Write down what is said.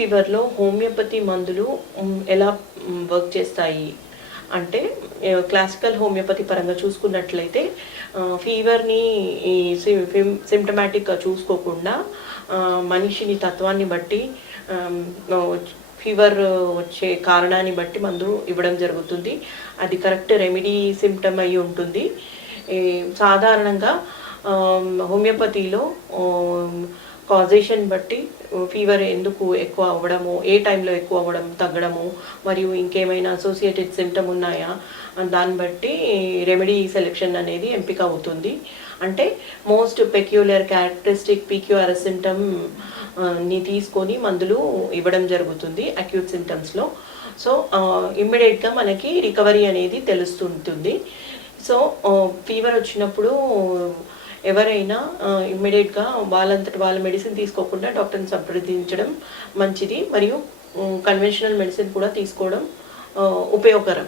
ఫీవర్లో homeopathy మందులు ఎలా work చేస్తాయి అంటే, క్లాసికల్ హోమియోపతి పరంగా చూసుకున్నట్లయితే ఫీవర్ని ఈ సిమ్టమాటిక్గా చూసుకోకుండా మనిషిని తత్వాన్ని బట్టి ఫీవర్ వచ్చే కారణాన్ని బట్టి మందు ఇవ్వడం జరుగుతుంది. అది కరెక్ట్ రెమెడీ సిమ్టమ్ అయి ఉంటుంది. సాధారణంగా హోమియోపతిలో కాజేషన్ బట్టి ఫీవర్ ఎందుకు ఎక్కువ అవ్వడము, ఏ టైంలో ఎక్కువ అవ్వడం, తగ్గడము, మరియు ఇంకేమైనా అసోసియేటెడ్ సిమ్టమ్ ఉన్నాయా దాన్ని బట్టి రెమెడీ సెలెక్షన్ అనేది ఎంపిక అవుతుంది. అంటే most peculiar characteristic PQRS symptom ని తీసుకొని మందులు ఇవ్వడం జరుగుతుంది అక్యూట్ సిమ్టమ్స్లో. సో ఇమ్మీడియట్గా మనకి రికవరీ అనేది తెలుస్తుంటుంది. సో ఫీవర్ వచ్చినప్పుడు ఎవరైనా ఇమ్మీడియట్గా వాళ్ళంతటి వాళ్ళ మెడిసిన్ తీసుకోకుండా డాక్టర్ని సంప్రదించడం మంచిది. మరియు కన్వెన్షనల్ మెడిసిన్ కూడా తీసుకోవడం ఉపయోగకరం.